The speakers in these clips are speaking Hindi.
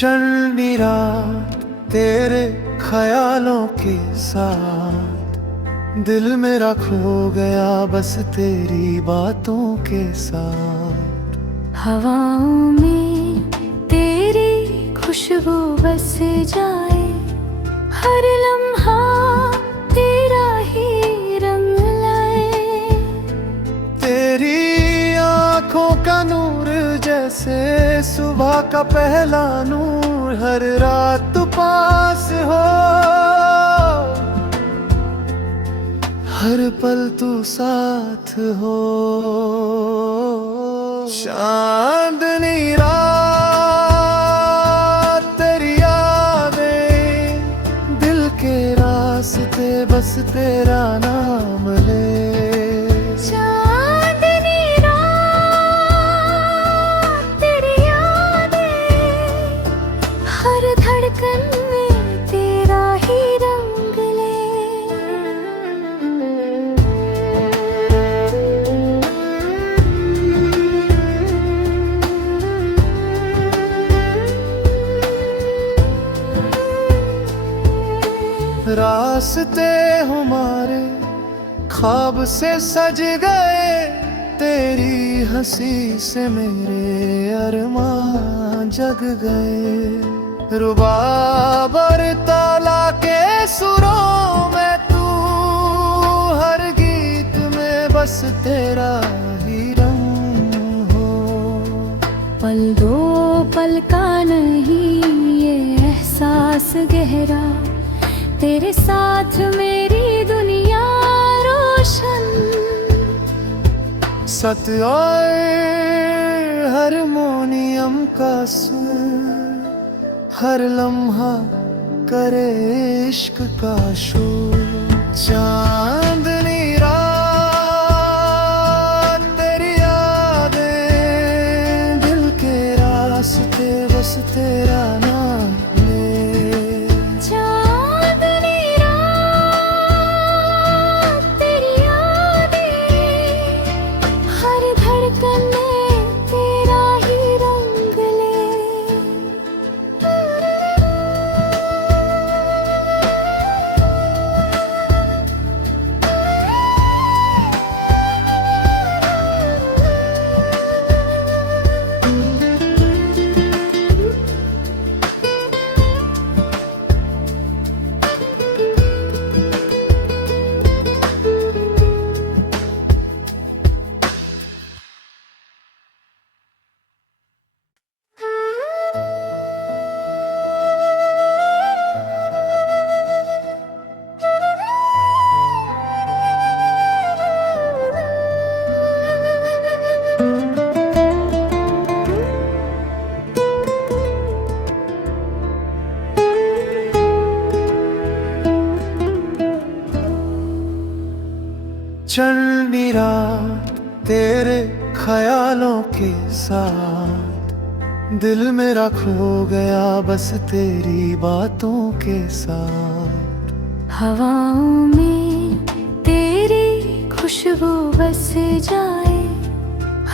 चढ़नी रात तेरे ख्यालों के साथ, दिल मेरा खो गया बस तेरी बातों के साथ। हवाओं में तेरी खुशबू बस जाए, हर लम्हा तेरा ही रंग लाए। तेरी आंखों का नूर जैसे सुबह का पहला नूर, हर रात तू पास हो, हर पल तू साथ हो। चांदनी रात तेरी यादें, दिल के रास्ते बस तेरा नाम ले। चांदनी रात तेरी यादें, हर धड़कन में तेरा ही रंग ले। रास्ते हमारे ख्वाब से सज गए, तेरी हंसी से मेरे अरमान जग गए। रुबाब और ताला के सुरों में तू, हर गीत में बस तेरा ही रंग हो। पल दो पल का नहीं ये एहसास गहरा, तेरे साथ मेरी दुनिया रोशन। सत और हारमोनियम का सुर, हर लम्हा करे इश्क का शोर। चांदनी रात तेरी यादें, दिल के रास्ते बस तेरा नाम ले। चांदनी रात तेरी यादें, हर धड़कन में तेरा ही रंग ले। चढ़नी रात तेरे ख्यालों के साथ, दिल मेरा खो गया बस तेरी बातों के साथ। हवाओं में तेरी खुशबू बस जाए,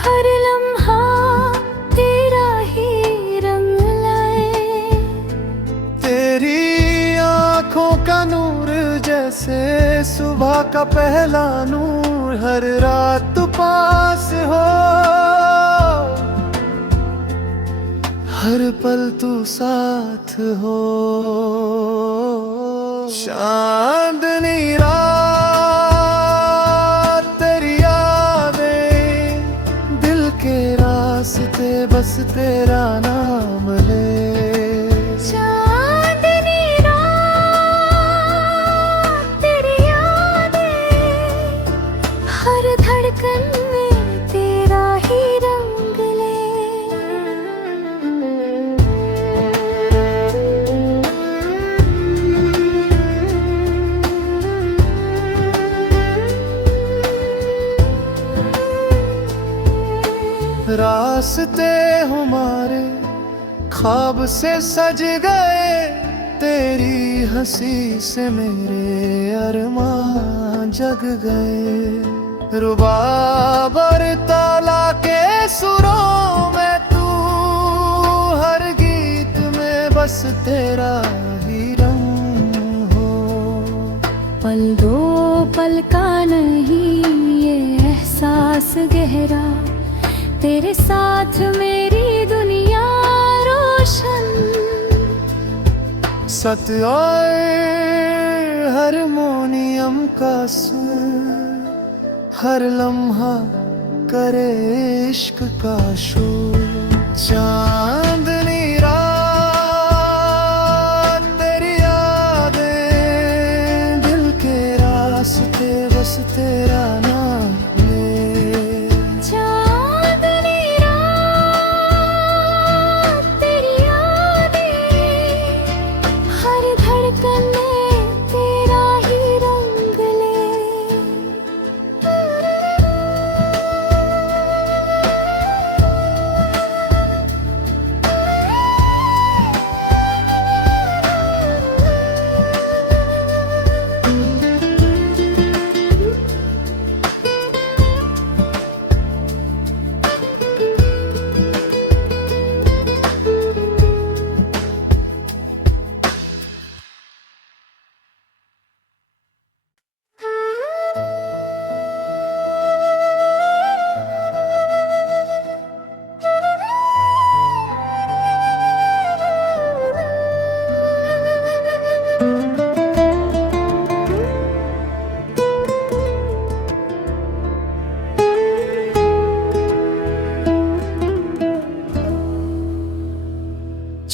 हर लम्हा तेरा ही रंग लाए। तेरी आंखों का नूर जैसे सुबह का पहला नूर, हर रात तू पास हो, हर पल तू साथ हो। चांदनी रात तेरी यादें, दिल के रास्ते बस तेरा नाम ले। चांदनी रात तेरी यादें, हर धड़कन में तेरा ही रंग ले। रास्ते हमारे ख्वाब से सज गए, तेरी हंसी से मेरे अरमान जग गए। रुबाब और ताला के सुरों में तू, हर गीत में बस तेरा ही रंग हो। पल दो पल का नहीं ये एहसास गहरा, तेरे साथ मेरी दुनिया रोशन। सत्य और हारमोनियम का सुर, हर लम्हा करे इश्क का शोर। चांदनी रात तेरी यादें, दिल के रास्ते बस तेरा नाम ले। चांदनी रात तेरी यादें, हर धड़कन में तेरा ही रंग ले।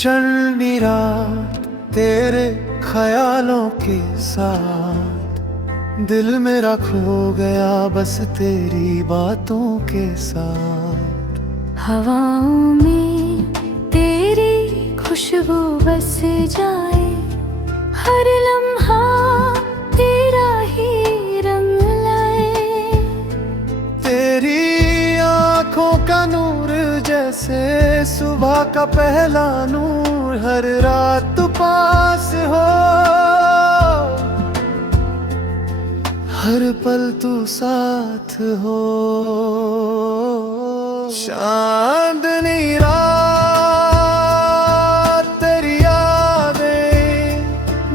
चढ़नी रात तेरे ख्यालों के साथ, दिल मेरा खो गया बस तेरी बातों के साथ। हवाओं में तेरी खुशबू बस जाए, हर लम्हा तेरा ही रंग लाए। तेरी आंखों का नूर जैसे सुबह का पहला नूर, हर रात पास हो, हर पल तू साथ हो। चांदनी रात तेरी यादें,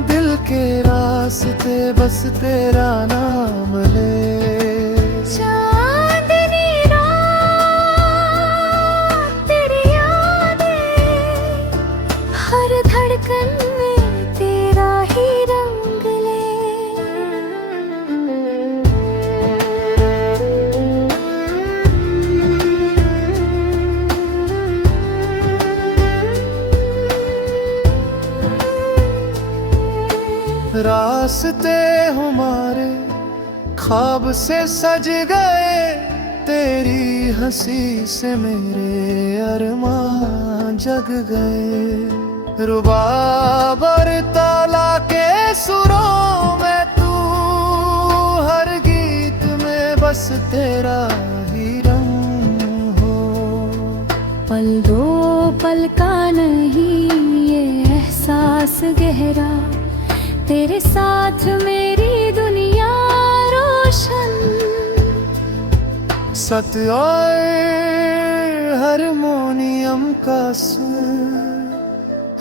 दिल के रास्ते बस तेरा नाम ले। चांदनी रात तेरी यादें, हर धड़कन में तेरा ही रंग ले। रास्ते हमारे ख्वाब से सज गए, तेरी हंसी से मेरे अरमान जग गए। रुबाब और ताला के सुरों में तू, हर गीत में बस तेरा ही रंग हो। पल दो पल का नहीं ये एहसास गहरा, तेरे साथ मेरी दुनिया रोशन। सत्य और हारमोनियम का सुर,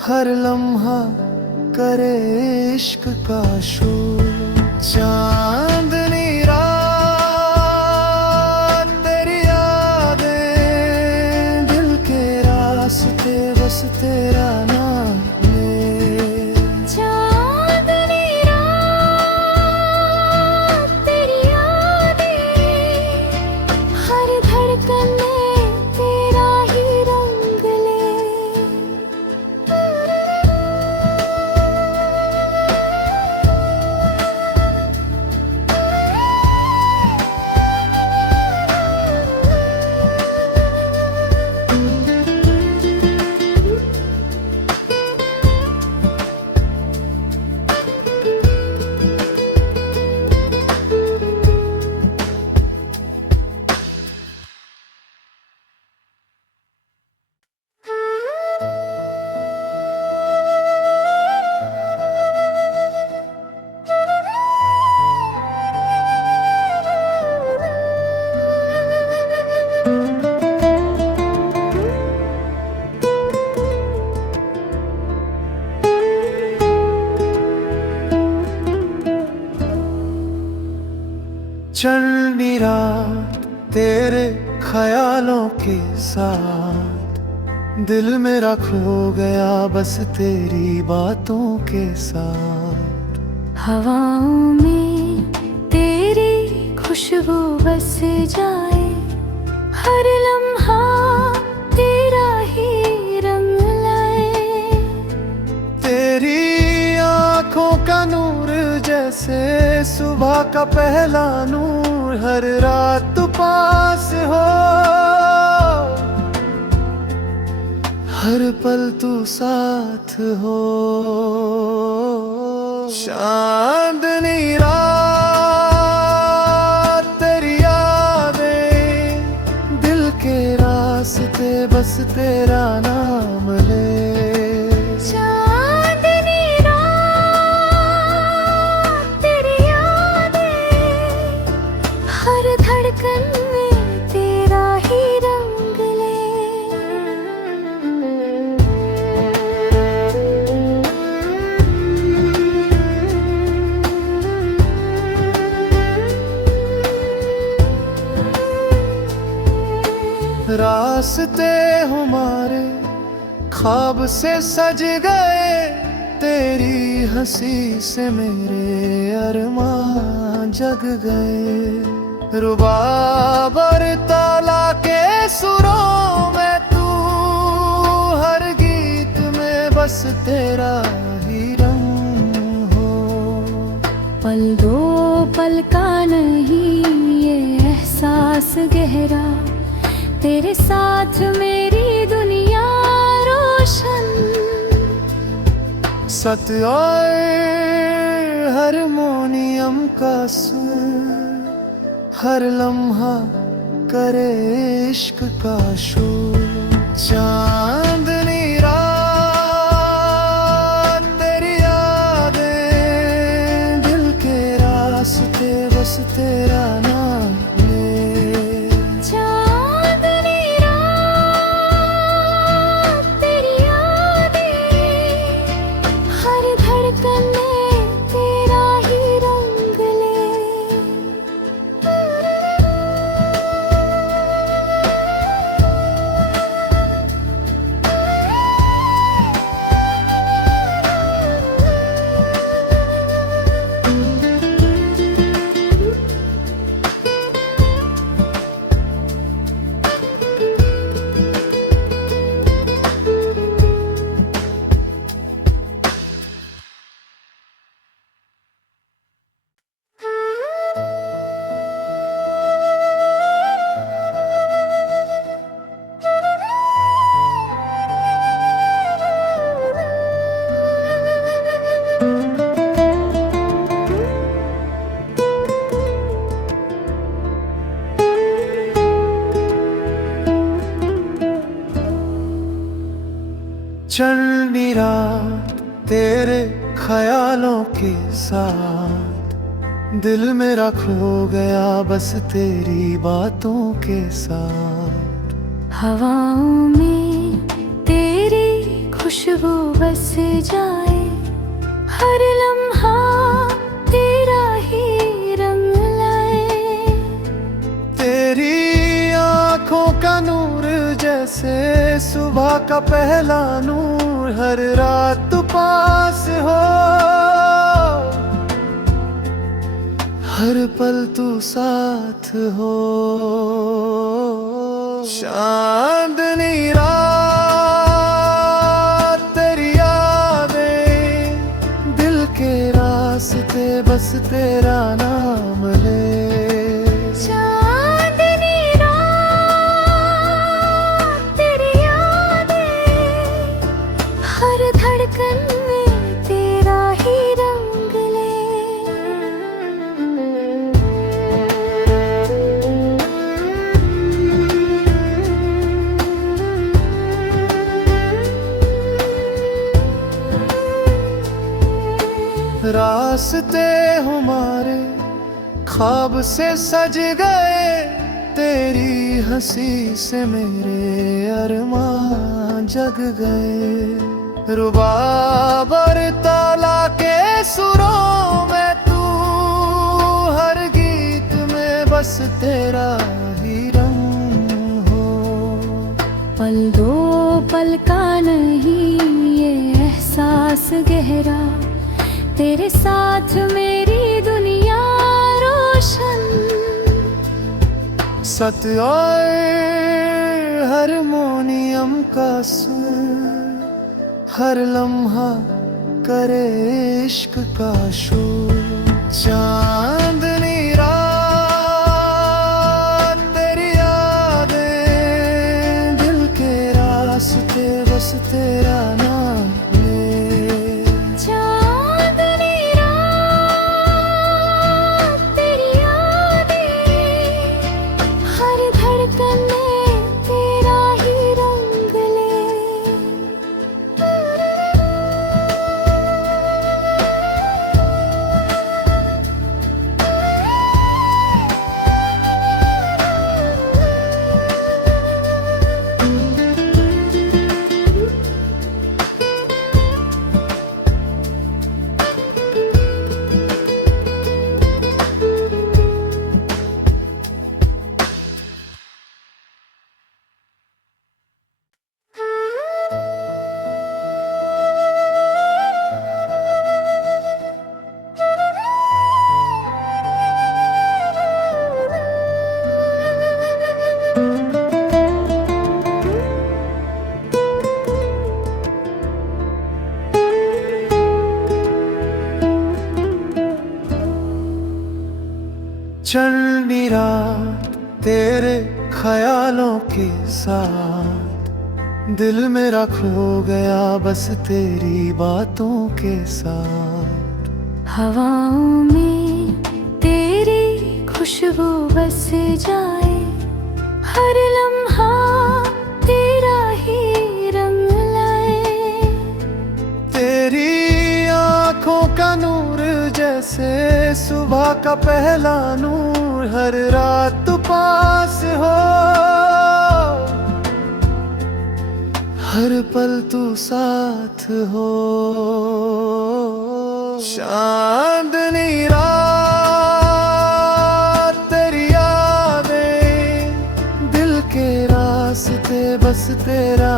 हर लम्हा करे इश्क का शोर। चांदनी रात तेरी यादें, दिल के रास्ते बस तेरा नाम ले। चांदनी रात तेरी यादें, हर धड़कन में तेरा ही रंग ले। चढ़नी रात तेरे ख्यालों के साथ, दिल मेरा खो गया बस तेरी बातों के साथ। हवाओं में तेरी खुशबू बस जाए, हर लम्हा तेरा ही रंग लाए। तेरी आंखों का नूर जैसे सुबह का पहला नूर, हर रात तू पास हो, हर पल तू साथ हो। चांदनी रात तेरी यादें, दिल के रास्ते बस तेरा नाम ले। चांदनी रात तेरी यादें, हर धड़कन में तेरा ही रंग ले। रास्ते हमारे ख्वाब से सज गए, तेरी हंसी से मेरे अरमान जग गए। रुबाब और ताला के सुरों में तू, हर गीत में बस तेरा ही रंग हो। पल दो पल का नहीं ये एहसास गहरा, तेरे साथ मेरी दुनिया रोशन। सत्य और हारमोनियम का सुर, हर लम्हा करे इश्क का शोर। चांदनी रात तेरी यादें, दिल के रास्ते बस तेरा नाम ले। चांदनी रात तेरी यादें, हर धड़कन में तेरा ही रंग ले। चढ़नी रात तेरे ख्यालों के साथ, दिल मेरा खो गया बस तेरी बातों के साथ। हवाओं में तेरी खुशबू बस जाए, हर लम्हा तेरा ही रंग लाए। तेरी आंखों का नूर जैसे सुबह का पहला नूर, हर रात तू पास हो, हर पल तू साथ हो। चांदनी रात तेरी यादें, दिल के रास्ते बस तेरा नाम ले। चांदनी रात तेरी यादें, हर धड़कन में तेरा ही रंग ले। रास्ते हमारे ख्वाब से सज गए, तेरी हंसी से मेरे अरमान जग गए। रुबाब और ताला के सुरों में तू, हर गीत में तेरा ही रंग हो। पल दो पल का नहीं ये एहसास गहरा, तेरे साथ मेरी दुनिया रोशन। सत और हारमोनियम का सुर, हर लम्हा करे इश्क का शोर। चांदनी रात तेरी यादें, दिल के रास्ते बस तेरा नाम ले। चांदनी रात तेरी यादें, हर धड़कन में तेरा ही रंग ले। चढ़नी रात तेरे ख्यालों के साथ, दिल मेरा खो गया बस तेरी बातों के साथ। हवाओं में तेरी खुशबू बस जाए, हर लम्हा तेरा ही रंग लाए। तेरी आंखों का नूर जैसे सुबह का पहला नूर, हर रात तू पास हो, हर पल तू साथ हो। चांदनी रात तेरी यादें, दिल के रास्ते बस तेरा